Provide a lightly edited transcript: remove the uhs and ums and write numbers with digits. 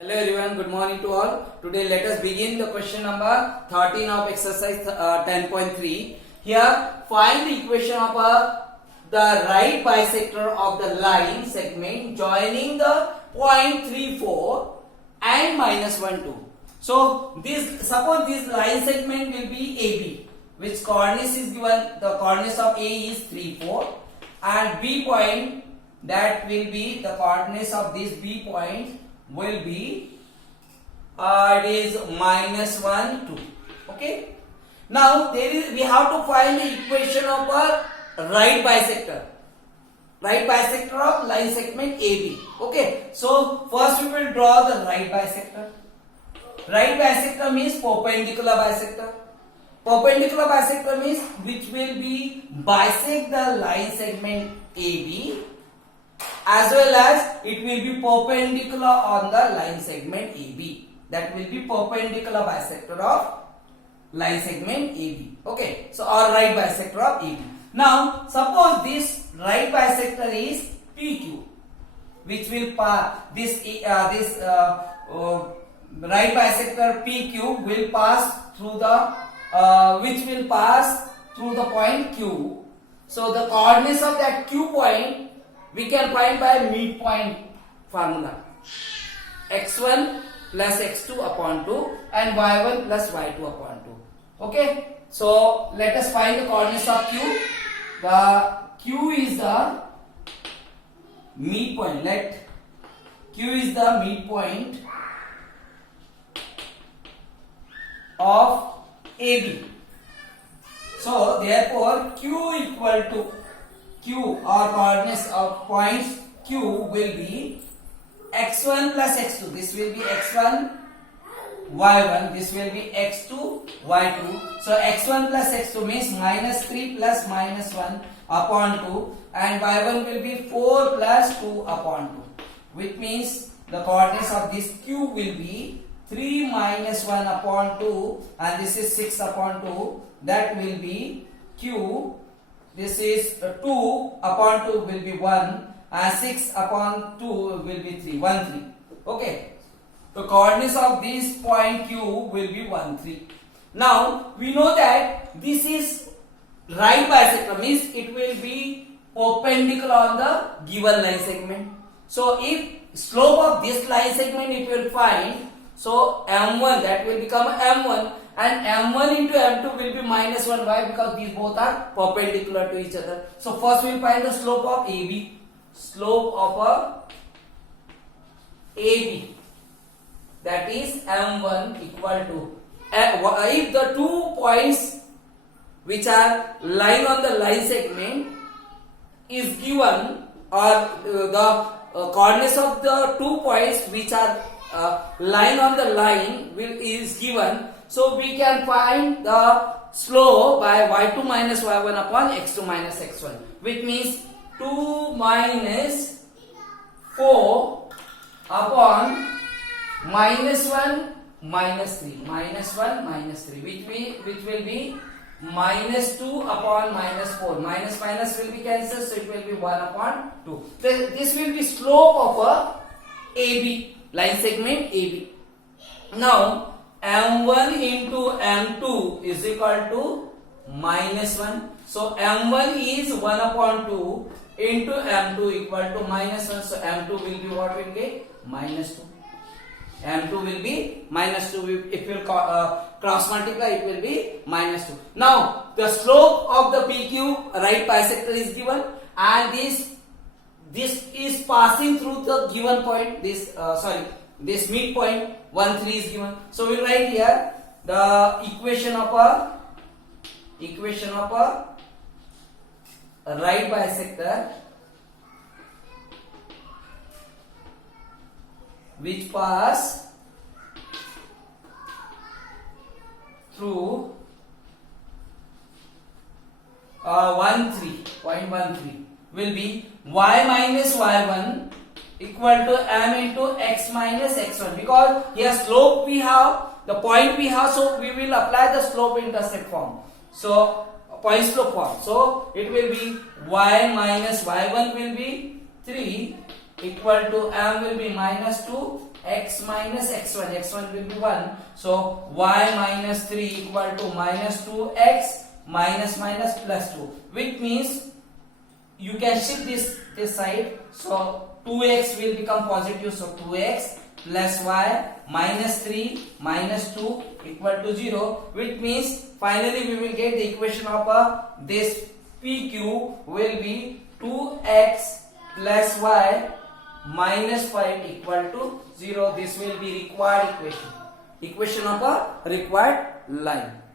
Hello everyone, good morning to all. Today let us begin the question number 13 of exercise 10.3. Here find the equation of the right bisector of the line segment joining the point 34 and minus 1 2. So suppose this line segment will be AB, which coordinates is given. The coordinates of A is 3 4 and B point, that will be the coordinates of this B point will be it is minus 1 2. Okay, now we have to find the equation of a right bisector of line segment AB. Okay, so first we will draw the right bisector. Right bisector means perpendicular bisector. Perpendicular bisector means which will be bisect the line segment AB, as well as it will be perpendicular on the line segment AB. That will be perpendicular bisector of line segment AB. Okay, so our right bisector of AB. Now suppose this right bisector is PQ, which will pass right bisector PQ will pass through the point Q. So the coordinates of that Q point we can find by midpoint formula. X1 plus x2 upon 2 and y1 plus y2 upon 2. Okay, so let us find the coordinates of Q. The Q is the midpoint. Let Q is the midpoint of AB. So therefore Q equal to Q, or coordinates of points Q will be x1 plus x2. This will be x1 y1. This will be x2 y2. So x1 plus x2 means minus 3 plus minus 1 upon 2, and y1 will be 4 plus 2 upon 2, which means the coordinates of this Q will be 3 minus 1 upon 2, and this is 6 upon 2. That will be Q. This is 2 upon 2 will be 1, and 6 upon 2 will be 3. 1 3. Okay. The coordinates of this point Q will be 1 3. Now we know that this is right bisector, means it will be perpendicular on the given line segment. So if slope of this line segment it will find, so M1, that will become M1, and M1 into M2 will be minus 1. Why? Because these both are perpendicular to each other. So first we will find the slope of AB. Slope of AB, that is M1 equal to, if the 2 points which are lying on the line segment is given, or the coordinates of the 2 points which are lying on the line is given, so we can find the slope by y2 minus y1 upon x2 minus x1, which means 2 minus 4 upon minus 1 minus 3, minus 1 minus 3, which will be minus 2 upon minus 4. Minus minus will be cancelled, so it will be 1 upon 2. This will be slope of a AB, line segment AB. Now M1 into M2 is equal to minus 1. So M1 is 1 upon 2 into M2 equal to minus 1. So M2 will be what will be? Minus 2. M2 will be minus 2. If you cross multiply, it will be minus 2. Now the slope of the PQ right bisector is given, and this is passing through the given point. This midpoint 1 3 is given. So we write here the equation of a right bisector which pass through 1 3 will be y minus y1 equal to m into x minus x1, because here slope we have, the point we have, so we will apply the slope intercept form. So point slope form. So it will be y minus y1 will be 3 equal to m will be minus 2, x minus x1. x1 will be 1. So y minus 3 equal to minus 2x minus minus plus 2, which means you can shift this side. So 2x will become positive. So 2x plus y minus 3 minus 2 equal to 0, which means finally we will get the equation of this PQ will be 2x plus y minus 5 equal to 0. This will be required equation of a required line.